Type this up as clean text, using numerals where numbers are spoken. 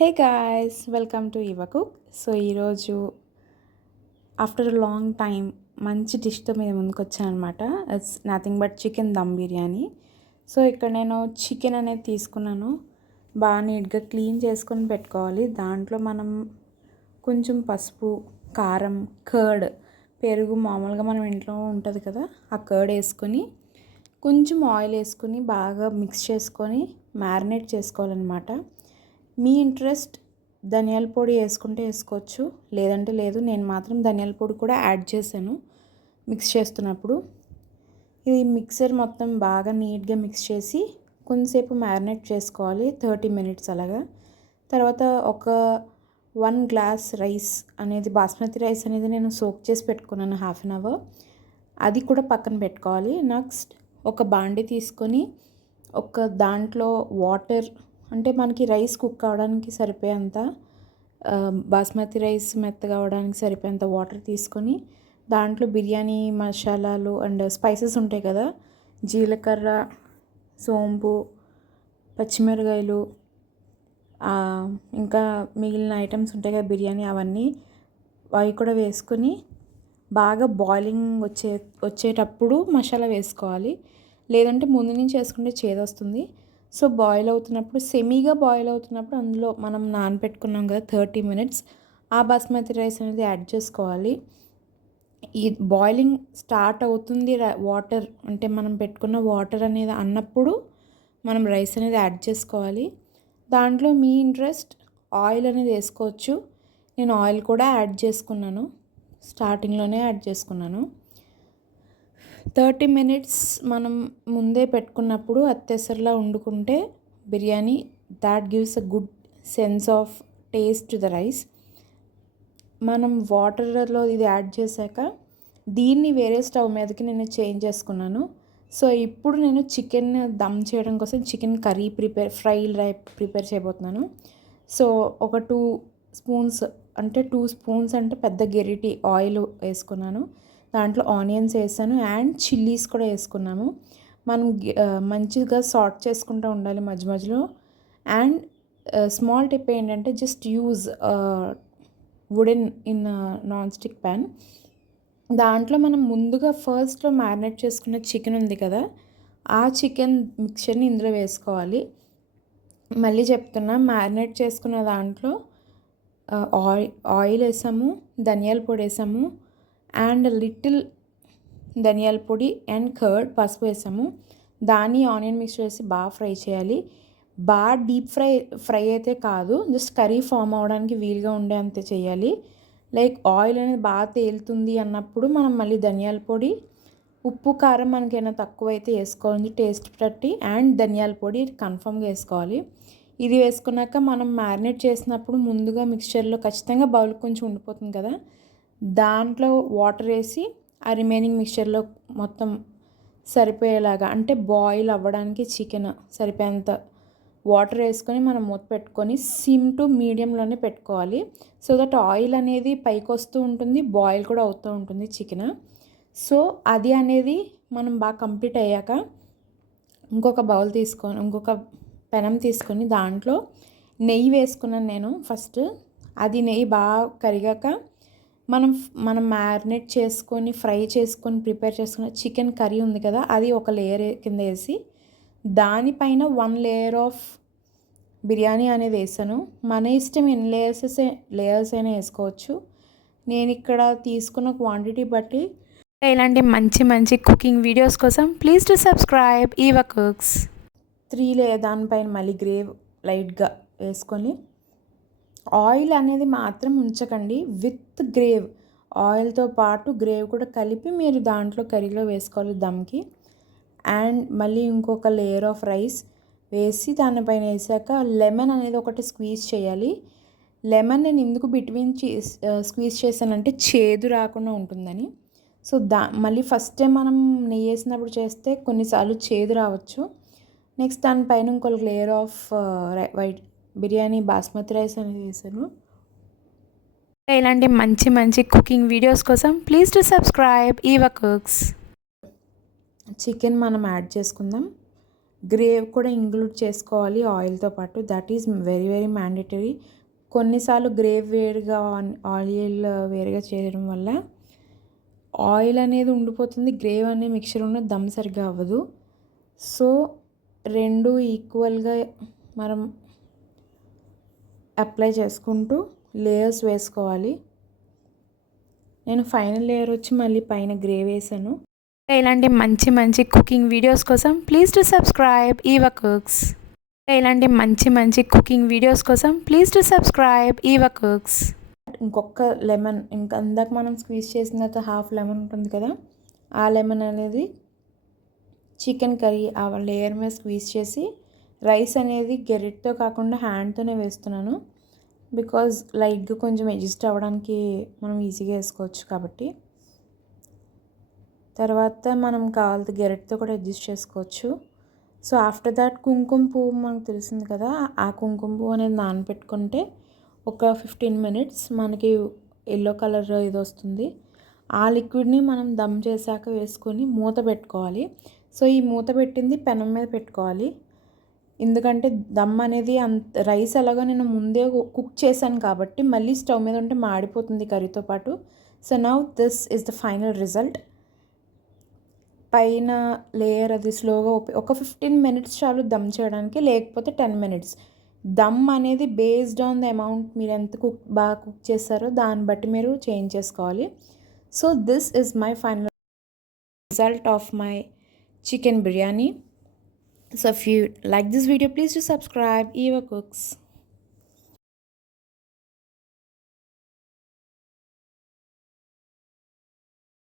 Hey guys, welcome to Yuva cook. So ఈరోజు after long time మంచి డిష్తో మీద ముందుకు వచ్చాను అనమాట. It's nothing but chicken dum biryani. So ఇక్కడ నేను చికెన్ అనేది తీసుకున్నాను. బాగా నీట్గా క్లీన్ చేసుకొని పెట్టుకోవాలి. దాంట్లో మనం కొంచెం పసుపు, కారం, కర్డ్, పెరుగు మామూలుగా మనం ఇంట్లో ఉంటుంది కదా, ఆ కర్డ్ వేసుకొని కొంచెం ఆయిల్ వేసుకొని బాగా మిక్స్ చేసుకొని మ్యారినేట్ చేసుకోవాలన్నమాట. మీ ఇంట్రెస్ట్ ధనియాల పొడి వేసుకుంటే వేసుకోవచ్చు, లేదంటే లేదు. నేను మాత్రం ధనియాల పొడి కూడా యాడ్ చేశాను మిక్స్ చేస్తున్నప్పుడు. ఇది మిక్సర్ మొత్తం బాగా నీట్గా మిక్స్ చేసి కొంతసేపు మ్యారినేట్ చేసుకోవాలి, 30 మినిట్స్ అలాగా. తర్వాత ఒక 1 గ్లాస్ రైస్ అనేది, బాస్మతి రైస్ అనేది నేను సోక్ చేసి పెట్టుకున్నాను హాఫ్ అన్ అవర్. అది కూడా పక్కన పెట్టుకోవాలి. నెక్స్ట్ ఒక బాండి తీసుకొని ఒక దాంట్లో వాటర్, అంటే మనకి రైస్ కుక్ అవ్వడానికి సరిపోయేంత, బాస్మతి రైస్ మెత్తగా అవ్వడానికి సరిపోయేంత వాటర్ తీసుకొని దాంట్లో బిర్యానీ మసాలాలు అండ్ స్పైసెస్ ఉంటాయి కదా, జీలకర్ర, సోంపు, పచ్చిమిరకాయలు, ఇంకా మిగిలిన ఐటమ్స్ ఉంటాయి కదా బిర్యానీ, అవి కూడా వేసుకొని బాగా బాయిలింగ్ వచ్చేటప్పుడు మసాలా వేసుకోవాలి. లేదంటే ముందు నుంచి వేసుకుంటే చేదొస్తుంది. సో బాయిల్ అవుతున్నప్పుడు, సెమీగా బాయిల్ అవుతున్నప్పుడు అందులో మనం నానబెట్టుకున్నాం కదా 30 మినిట్స్, ఆ బాస్మతి రైస్ అనేది యాడ్ చేసుకోవాలి. ఈ బాయిలింగ్ స్టార్ట్ అవుతుంది, వాటర్ అంటే మనం పెట్టుకున్న వాటర్ అనేది అన్నప్పుడు మనం రైస్ అనేది యాడ్ చేసుకోవాలి. దాంట్లో మీ ఇంట్రెస్ట్ ఆయిల్ అనేది వేసుకోవచ్చు. నేను ఆయిల్ కూడా యాడ్ చేసుకున్నాను, స్టార్టింగ్లోనే యాడ్ చేసుకున్నాను. 30 మినిట్స్ మనం ముందే పెట్టుకున్నప్పుడు అత్తెసరిలా వండుకుంటే biryani, that gives a good sense of taste to the rice. మనం వాటర్లో ఇది యాడ్ చేశాక దీన్ని వేరే స్టవ్ మీదకి నేను చేంజ్ చేసుకున్నాను. సో ఇప్పుడు నేను చికెన్ దమ్ చేయడం కోసం చికెన్ కర్రీ ప్రిపేర్ చేయబోతున్నాను. సో ఒక 2 స్పూన్స్ అంటే పెద్ద గెరిటి ఆయిల్ వేసుకున్నాను. దాంట్లో ఆనియన్స్ వేసాను అండ్ చిల్లీస్ కూడా వేసుకున్నాము. మనం మంచిగా సార్ట్ చేసుకుంటూ ఉండాలి మధ్య మధ్యలో. అండ్ స్మాల్ టిప్ ఏంటంటే, just use wooden in non stick pan. దాంట్లో మనం ముందుగా ఫస్ట్లో మ్యారినేట్ చేసుకున్న చికెన్ ఉంది కదా, ఆ చికెన్ మిక్చర్ని ఇందులో వేసుకోవాలి. మళ్ళీ చెప్తున్నా, మ్యారినేట్ చేసుకున్న దాంట్లో ఆయిల్ వేసాము, ధనియాల పొడి వేసాము అండ్ లిటిల్ ధనియాల పొడి అండ్ కర్డ్, పసుపు వేసాము. దాన్ని ఆనియన్ మిక్స్ చేసి బాగా ఫ్రై చేయాలి. బాగా డీప్ ఫ్రై అయితే కాదు, జస్ట్ కర్రీ ఫామ్ అవ్వడానికి వీలుగా ఉండే అంతే చేయాలి. లైక్ ఆయిల్ అనేది బాగా తేలుతుంది అన్నప్పుడు మనం మళ్ళీ ధనియాల పొడి, ఉప్పు, కారం మనకైనా తక్కువ అయితే వేసుకోవాలి టేస్ట్ బట్టి, అండ్ ధనియాల పొడి కన్ఫర్మ్గా వేసుకోవాలి. ఇది వేసుకున్నాక మనం మ్యారినేట్ చేసినప్పుడు ముందుగా మిక్స్చర్లో ఖచ్చితంగా బౌల్ కొంచెం ఉండిపోతుంది కదా, దాంట్లో వాటర్ వేసి ఆ రిమైనింగ్ మిక్స్చర్లో మొత్తం సరిపోయేలాగా, అంటే బాయిల్ అవ్వడానికి చికెన్ సరిపోయేంత వాటర్ వేసుకొని మనం మూత పెట్టుకొని సిమ్ టు మీడియంలోనే పెట్టుకోవాలి. సో దట్ ఆయిల్ అనేది పైకి వస్తూ ఉంటుంది, బాయిల్ కూడా అవుతూ ఉంటుంది చికెన్. సో అది అనేది మనం బాగా కంప్లీట్ అయ్యాక ఇంకొక పెనం తీసుకొని దాంట్లో నెయ్యి వేసుకున్నాను నేను ఫస్ట్. అది నెయ్యి బాగా కరిగాక మనం మ్యారినేట్ చేసుకొని ఫ్రై చేసుకొని ప్రిపేర్ చేసుకున్న చికెన్ కర్రీ ఉంది కదా, అది ఒక లేయర్ కింద వేసి దానిపైన 1 లేయర్ ఆఫ్ బిర్యానీ అనేది వేసాను. మన ఇష్టం ఎన్ని లేయర్స్ అయినా వేసుకోవచ్చు. నేను ఇక్కడ తీసుకున్న క్వాంటిటీ బట్టి. ఇలాంటి మంచి మంచి కుకింగ్ వీడియోస్ కోసం please to subscribe Eva cooks. 3 layer దానిపైన మళ్ళీ గ్రేవ్ లైట్గా వేసుకొని, ఆయిల్ అనేది మాత్రం ఉంచకండి, విత్ గ్రేవ్, ఆయిల్తో పాటు గ్రేవ్ కూడా కలిపి మీరు దాంట్లో కర్రీలో వేసుకోవాలి దమ్కి. అండ్ మళ్ళీ ఇంకొక లేయర్ ఆఫ్ రైస్ వేసి దానిపైన వేసాక లెమన్ అనేది ఒకటి స్క్వీజ్ చేయాలి. లెమన్ నేను ఎందుకు బిట్వీన్ స్క్వీజ్ చేశానంటే చేదు రాకుండా ఉంటుందని. సో మళ్ళీ ఫస్ట్ టైం మనం నెయ్యి వేసినప్పుడు చేస్తే కొన్నిసార్లు చేదు రావచ్చు. నెక్స్ట్ దానిపైన ఇంకొక layer of white biryani basmati rice అనేది వేసాను. ఇలాంటి మంచి మంచి కుకింగ్ వీడియోస్ కోసం please to subscribe Eva cooks. Chicken మనం యాడ్ చేసుకుందాం. గ్రేవ్ కూడా ఇంక్లూడ్ చేసుకోవాలి ఆయిల్తో పాటు. That is very very mandatory. కొన్నిసార్లు గ్రేవ్ వేరుగా ఆయిల్ వేరుగా చేయడం వల్ల ఆయిల్ అనేది ఉండిపోతుంది, గ్రేవ్ అనే మిక్చర్ ఉన్న దమ్ సరిగ్గా అవ్వదు. సో రెండు ఈక్వల్గా మనం అప్లై చేసుకుంటూ లేయర్స్ వేసుకోవాలి. నేను ఫైనల్ లేయర్ వచ్చి మళ్ళీ పైన గ్రేవ్ వేసాను. ఇలాంటి మంచి మంచి కుకింగ్ వీడియోస్ కోసం please to subscribe Eva cooks. ఇలాంటి మంచి మంచి కుకింగ్ వీడియోస్ కోసం please to subscribe Eva cooks. ఇంకొక లెమన్, ఇంకా అందాక మనం స్క్వీజ్ చేసిన తర్వాత హాఫ్ లెమన్ ఉంటుంది కదా, ఆ లెమన్ అనేది చికెన్ కర్రీ ఆ లేయర్ మీద స్క్వీజ్ చేసి రైస్ అనేది గెరిట్తో కాకుండా హ్యాండ్తోనే వేస్తున్నాను. బికాజ్ లైట్గా కొంచెం అడ్జస్ట్ అవ్వడానికి మనం ఈజీగా వేసుకోవచ్చు కాబట్టి. తర్వాత మనం కావాలంటే గెరిట్తో కూడా అడ్జస్ట్ చేసుకోవచ్చు. సో ఆఫ్టర్ దాట్ కుంకుమ పువ్వు మనకు తెలిసింది కదా, ఆ కుంకుమ పువ్వు అనేది నానబెట్టుకుంటే ఒక 15 minutes మనకి ఎల్లో కలర్ ఇది వస్తుంది. ఆ లిక్విడ్ని మనం దమ్ చేశాక వేసుకొని మూత పెట్టుకోవాలి. సో ఈ మూత పెట్టింది పెనం మీద పెట్టుకోవాలి, ఎందుకంటే దమ్ అనేది రైస్ ఎలాగో నేను ముందే కుక్ చేశాను కాబట్టి మళ్ళీ స్టవ్ మీద ఉంటే మాడిపోతుంది కర్రీతో పాటు. So now this is the final result. పైన లేయర్ అది స్లోగా ఒక 15 minutes చాలు దమ్ చేయడానికి, లేకపోతే 10 minutes. దమ్ అనేది బేస్డ్ ఆన్ ద అమౌంట్ మీరు ఎంత బాగా కుక్ చేస్తారో దాన్ని బట్టి మీరు చేంజ్ చేసుకోవాలి. So this is my final result of my chicken biryani. So if you like this video, please do subscribe Eva Cooks.